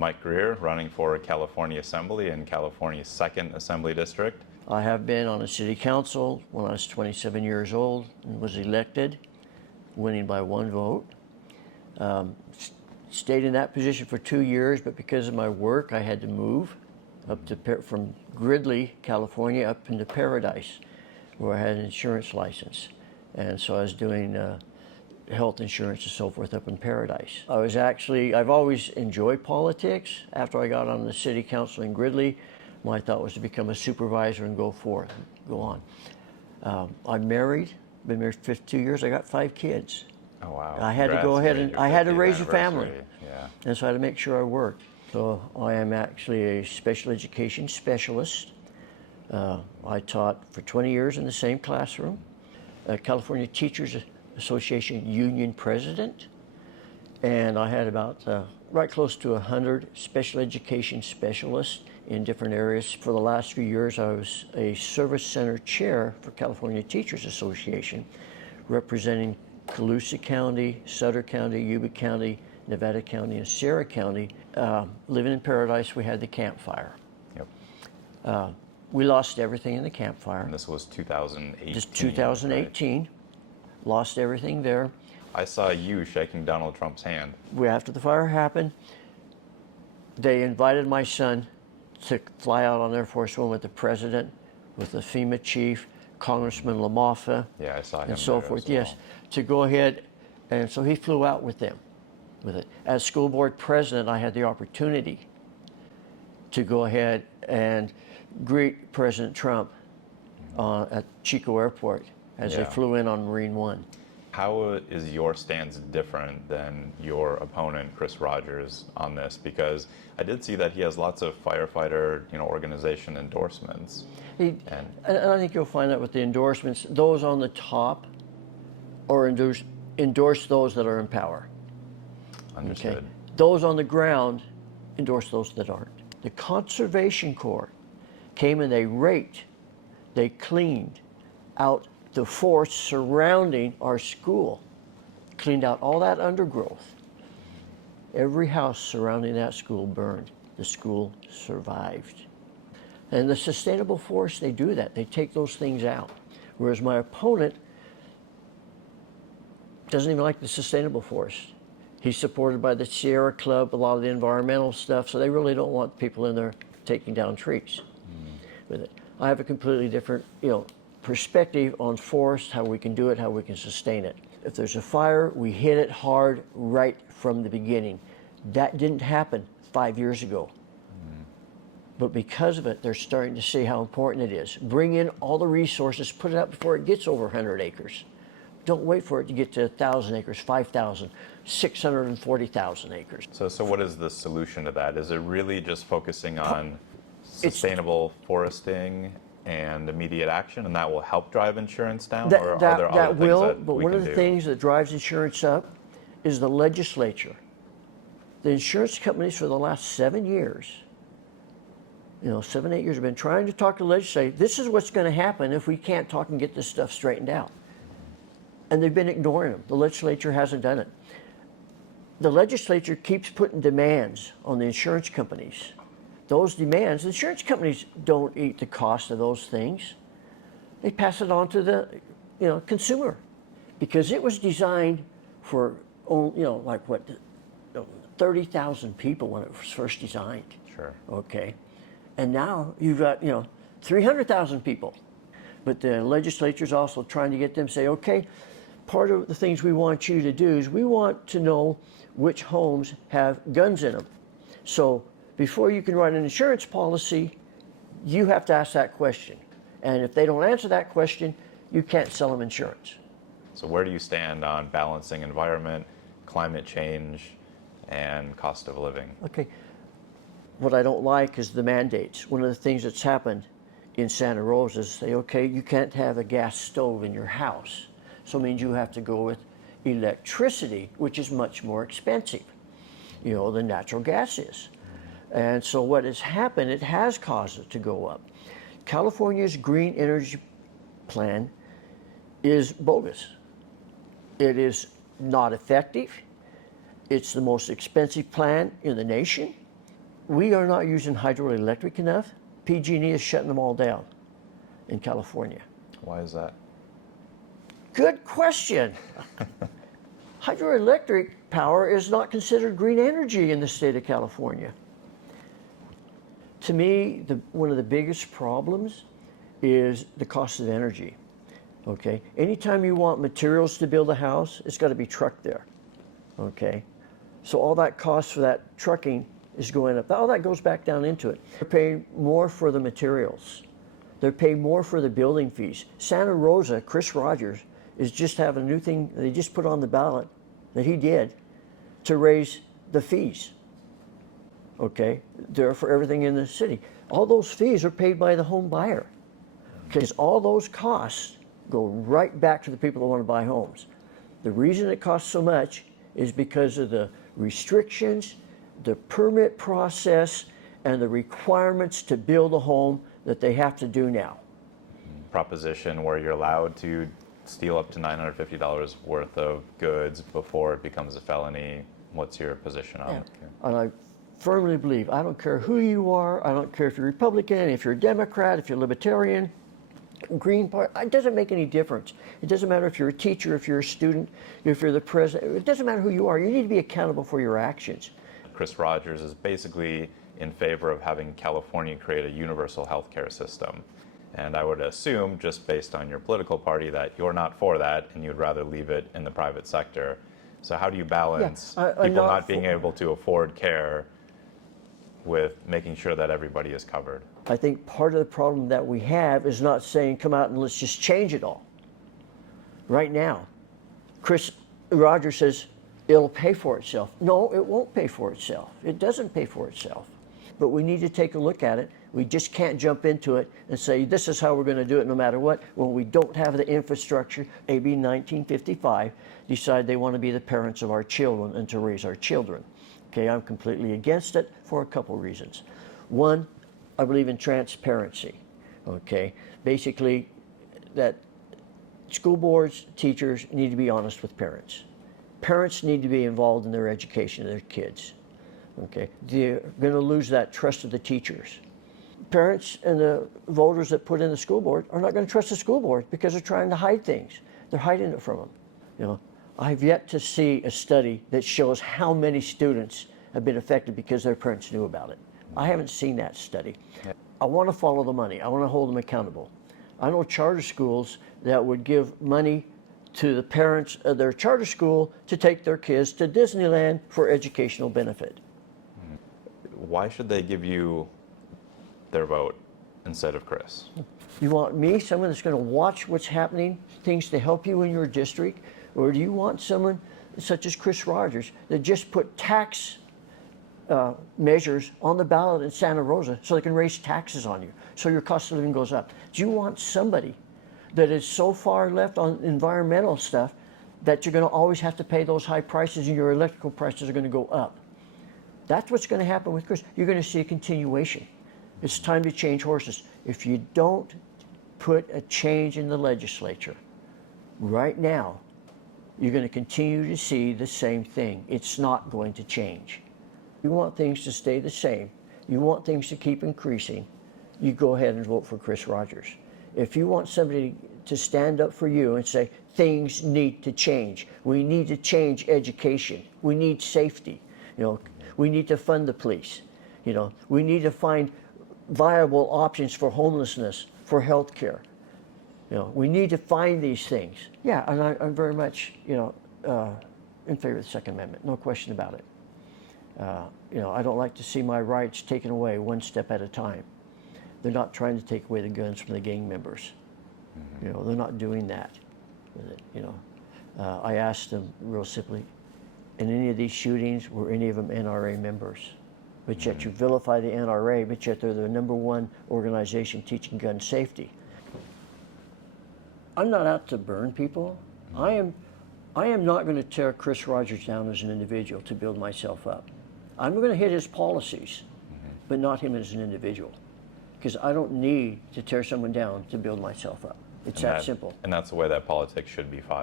Mike Greer, running for California Assembly in California's 2nd Assembly District. I have been on the city council when I was 27 years old and was elected, winning by 1 vote. Stayed in that position for 2 years, but because of my work, I had to move up to from Gridley, California, up into Paradise, where I had an insurance license. And so I was doing health insurance and so forth up in Paradise. I've always enjoyed politics. After I got on the city council in Gridley, my thought was to become a supervisor and go on. I'm married, been married for 52 years. I got 5 kids. Oh, wow. I had to go ahead and I had to raise a family. Yeah. And so I had to make sure I worked. So I am actually a special education specialist. I taught for 20 years in the same classroom. California Teachers Association union president. And I had about right close to 100 special education specialists in different areas. For the last few years, I was a service center chair for California Teachers Association, representing Colusa County, Sutter County, Yuba County, Nevada County, and Sierra County. Living in Paradise, we had the Camp Fire. Yep. We lost everything in the Camp Fire. And this was 2018. Just 2018. Right? Lost everything there. I saw you shaking Donald Trump's hand. After the fire happened, they invited my son to fly out on Air Force One with the president, with the FEMA chief, Congressman LaMoffa, yeah, I saw him and so forth. Well. Yes, to go ahead, and so he flew out with them, with it. As school board president, I had the opportunity to go ahead and greet President Trump at Chico Airport as they flew in on Marine One. How is your stance different than your opponent, Chris Rogers, on this? Because I did see that he has lots of firefighter, organization endorsements. And I think you'll find that with the endorsements, those on the top or endorse those that are in power. Understood. Okay? Those on the ground endorse those that aren't. The Conservation Corps came and they cleaned out the forest surrounding our school, cleaned out all that undergrowth. Every house surrounding that school burned. The school survived. And the sustainable forest, they do that. They take those things out. Whereas my opponent doesn't even like the sustainable forest. He's supported by the Sierra Club, a lot of the environmental stuff, so they really don't want people in there taking down trees with it. I have a completely different, perspective on forest, how we can do it, how we can sustain it. If there's a fire, we hit it hard right from the beginning. That didn't happen 5 years ago. But because of it, they're starting to see how important it is. Bring in all the resources, put it out before it gets over 100 acres. Don't wait for it to get to 1,000 acres, 5,000, 640,000 acres. So what is the solution to that? Is it really just focusing on sustainable foresting and immediate action, and that will help drive insurance down? Or are there other things that but we one can of the do? things that drives insurance up is the legislature. The insurance companies for the last 7 years, 7, 8 years, have been trying to talk to the legislature. This is what's going to happen if we can't talk and get this stuff straightened out. And they've been ignoring them. The legislature hasn't done it. The legislature keeps putting demands on the insurance companies. Those demands, insurance companies don't eat the cost of those things. They pass it on to the consumer, because it was designed for 30,000 people when it was first designed. Sure. Okay, and now you've got 300,000 people, but the legislature's also trying to get them to say, okay, part of the things we want you to do is we want to know which homes have guns in them. So before you can write an insurance policy, you have to ask that question. And if they don't answer that question, you can't sell them insurance. So where do you stand on balancing environment, climate change, and cost of living? Okay. What I don't like is the mandates. One of the things that's happened in Santa Rosa is say, okay, you can't have a gas stove in your house. So it means you have to go with electricity, which is much more expensive, than natural gas is. And so what has happened, it has caused it to go up. California's green energy plan is bogus. It is not effective. It's the most expensive plan in the nation. we are not using hydroelectric enough. PG&E is shutting them all down in California. Why is that? Good question. Hydroelectric power is not considered green energy in the state of California. To me, one of the biggest problems is the cost of energy. Okay, anytime you want materials to build a house, it's got to be trucked there. Okay, so all that cost for that trucking is going up. All that goes back down into it. They're paying more for the materials. They're paying more for the building fees. Santa Rosa, Chris Rogers, is just having a new thing they just put on the ballot that he did to raise the fees. Okay, they're for everything in the city. All those fees are paid by the home buyer. Because all those costs go right back to the people that want to buy homes. The reason it costs so much is because of the restrictions, the permit process, and the requirements to build a home that they have to do now. Proposition where you're allowed to steal up to $950 worth of goods before it becomes a felony. What's your position on it? Yeah. And I firmly believe, I don't care who you are, I don't care if you're Republican, if you're a Democrat, if you're Libertarian, Green Party, it doesn't make any difference. It doesn't matter if you're a teacher, if you're a student, if you're the president, it doesn't matter who you are, you need to be accountable for your actions. Chris Rogers is basically in favor of having California create a universal health care system. And I would assume, just based on your political party, that you're not for that and you'd rather leave it in the private sector. So how do you balance people not being able to afford care with making sure that everybody is covered? I think part of the problem that we have is not saying, come out and let's just change it all. Right now, Chris Rogers says, it'll pay for itself. No, it won't pay for itself. It doesn't pay for itself. But we need to take a look at it. We just can't jump into it and say, this is how we're going to do it no matter what, when we don't have the infrastructure. AB 1955 decide they want to be the parents of our children and to raise our children. Okay, I'm completely against it for a couple reasons. One, I believe in transparency. Okay, basically that school boards, teachers need to be honest with parents. Parents need to be involved in their education of their kids. Okay, they're going to lose that trust of the teachers. Parents and the voters that put in the school board are not going to trust the school board because they're trying to hide things. They're hiding it from them. You know, I've yet to see a study that shows how many students have been affected because their parents knew about it. I haven't seen that study. I want to follow the money. I want to hold them accountable. I know charter schools that would give money to the parents of their charter school to take their kids to Disneyland for educational benefit. Why should they give you their vote instead of Chris? You want me, someone that's going to watch what's happening, things to help you in your district, or do you want someone such as Chris Rogers that just put tax measures on the ballot in Santa Rosa so they can raise taxes on you, so your cost of living goes up? Do you want somebody that is so far left on environmental stuff that you're going to always have to pay those high prices and your electrical prices are going to go up? That's what's going to happen with Chris. You're going to see a continuation. It's time to change horses. If you don't put a change in the legislature right now, you're going to continue to see the same thing. It's not going to change. You want things to stay the same. You want things to keep increasing. You go ahead and vote for Chris Rogers. If you want somebody to stand up for you and say, things need to change. We need to change education. We need safety. You know, we need to fund the police. You know, we need to find viable options for homelessness, for health care. You know, we need to find these things. Yeah, and I'm very much, you know, in favor of the Second Amendment, no question about it. You know, I don't like to see my rights taken away one step at a time. They're not trying to take away the guns from the gang members. Mm-hmm. You know, they're not doing that with it, you know. I asked them real simply, in any of these shootings, were any of them NRA members? But yet you vilify the NRA, but yet they're the #1 organization teaching gun safety. I'm not out to burn people. I am not going to tear Chris Rogers down as an individual to build myself up. I'm going to hit his policies, but not him as an individual. Because I don't need to tear someone down to build myself up. It's that simple. And that's the way that politics should be fought.